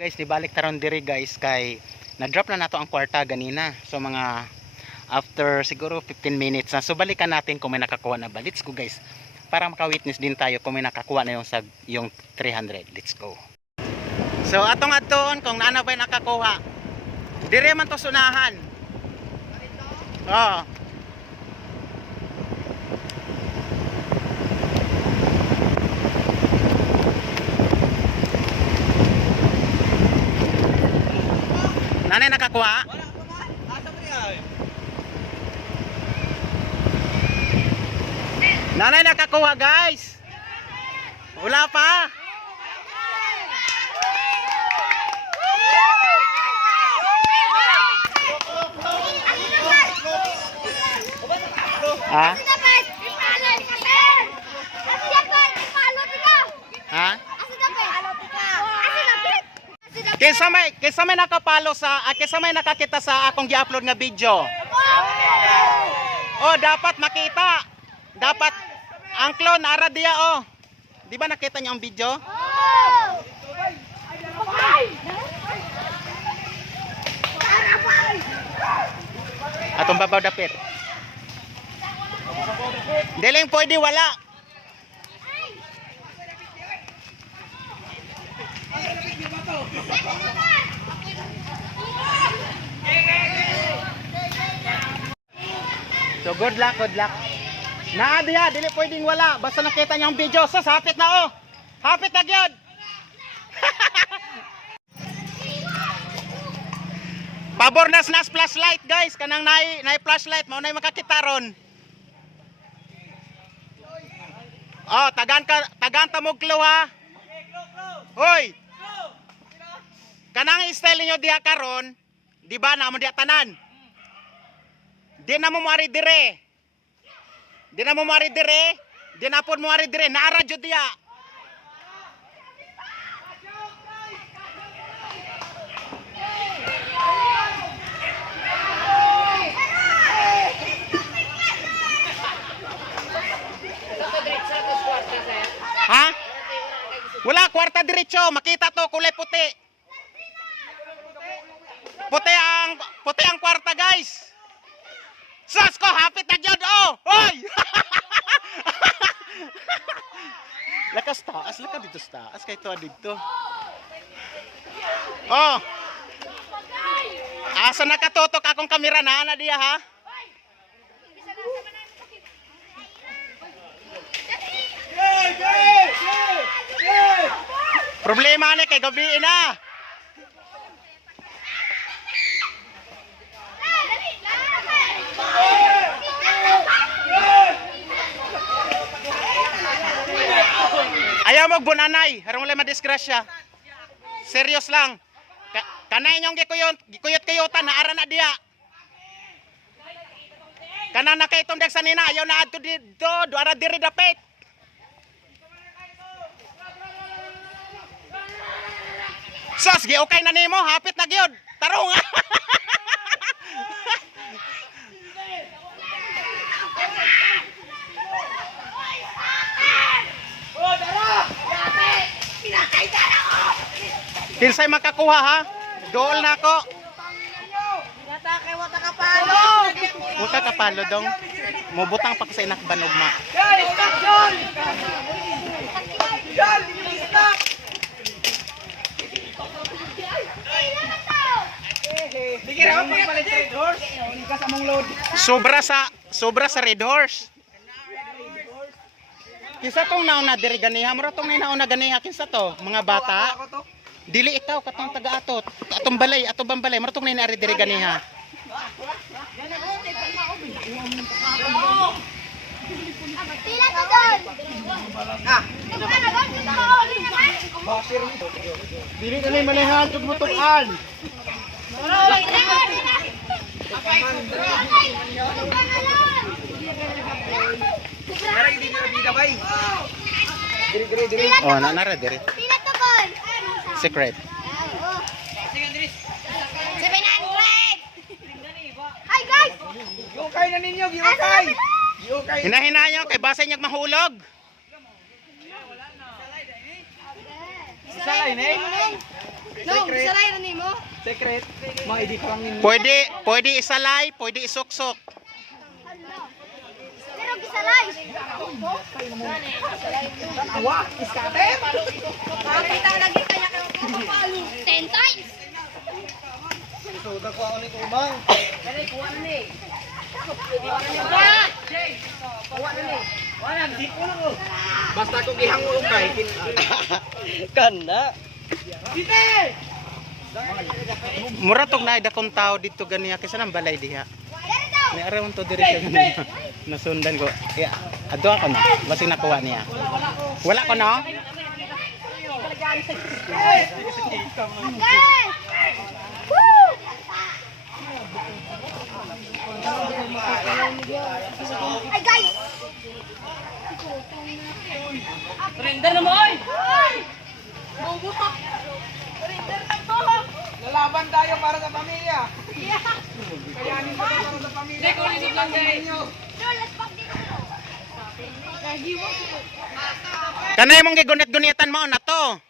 Guys, nibalik taron diri guys kay na-drop na nato ang kwarta ganina. So mga after siguro 15 minutes na. So balikan natin kung may nakakuha na ba. Let's go guys. Para maka-witness din tayo kung may nakakuha na yung 300. Let's go. So atong adton kung naano ba nakakuha. Dire man to sunahan. Oh. Nanay nakakuha? Wala pa man. Asa pa riyan? Nanay nakakuha guys. Wala pa. Ha? Ha? Kaysa may nakapalo sa kaysa may nakakita sa akong gi-upload nga video. Oh, dapat makita. Dapat ang clone ara diya oh. Di ba nakita niyo ang video? Atong babaw dapit. Diling pwede wala. So good luck, good luck. Naa diya, dili pwedeng wala. Basta nakita niyo ang video. So hapit na oh. Hapit na gyud. Pabor nas flashlight guys. Kanang nay flashlight mao nay makakita ron. Oh, tagan ta mo clue ha. Hoy. Kanang style niyo diha karon, di ba na mo diha tanan? Di na mo mari dire. Di na mo mari dire. Di na pod mo mari dire. Naara jud diha. Ha? Wala kwarta diretso, makita to kulay puti. Puti ang kwarta, guys. Sus ko hapit na gyud oh. Hoy! Lakas taas, laka dito sa taas kay to dito. Oh. Asa nakatutok akong kamera na diya ha? Problema ni kay gabi na. Ayaw mo bunanay, harong wala madisgrasya. Serious lang. Kanay inyong gikuyot-kuyutan na ara na diya. Kana na kay tundag sa nina, ayaw na adto dito, duara diri dapit. Sos, gi-okay na nimo, hapit na gyud. Tarong. Oh, dara! Pinakay dara ko. Kinsay makakuha ha? Dool na ako. Wata kay wata ka palo. Huwag ka kapalo dong. Mubutang pa ko sa inakban ugma. Dal, stop dal. Dal, stop. Sige ra pa palit red horse. Hindi ka sa mong load. Sobra sa red horse. Kinsa tong nauna diri ganiha? Mura tong nauna ganiha kinsa to? Mga bata. Dili ikaw katong taga-atot. Atong balay, ato bambalay. Mura tong naari diri ganiha. Pila to doon? Ah, Dili na ni manahan jud mutukan. dara hindi na bida bay. Diri. Oh, nara diri. Pila to doon? Secret. 700! Hi guys! Giukay na ninyo, giukay. Giukay. Hinahinay kay basa niya mahulog. Isa lain eh. No, salay na nimo. Secret. Mga hindi pa lang yun. Pwede isalay, pwede isuksok. Pero gisalay. Awa, iskater. Makita lagi kaya kayo palo. 10 times. So, nakuha ko ni Kumang. Basta kung ihangulong kay kana. Mura tog na dakong tao dito ganiya kaysa nang balay diha. May araw to diri sa ganito. Nasundan ko. Ya, ado ako na. Basi nakuha niya. Wala ko no? Ay guys. Surrender na mo, oy! Lalaban tayo para sa pamilya. Kayanin mo para sa pamilya. Hindi, kung isip lang, guys. Kanay mong gigunit-gunitan mo na to.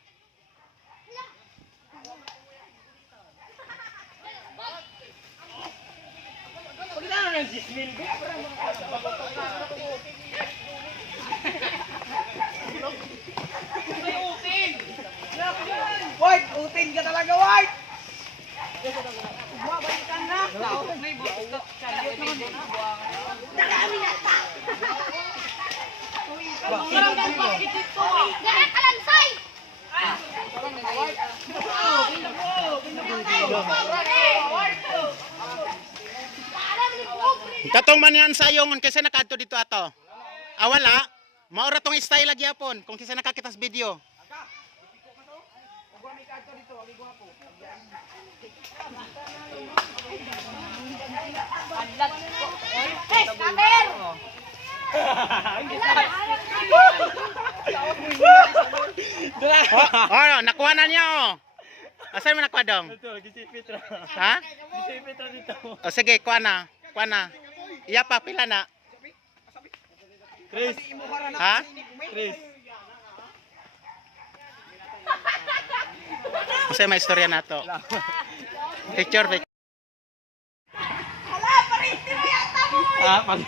White, utin ka talaga, White. Ganyan kalansay. Katong man yan sayong kaysa nakadto dito ato. Wala. Maura tong style lagi yapon kung kaysa nakakitas video. Hey, scatter. Oh, nakuha na niya oh. Asa mo nakuha dong? Ha? O sige, kuha na. Kuha na. Iya pa, pila na. Chris. Ha? Chris. Kasi may istorya na to. Picture. Ah, pag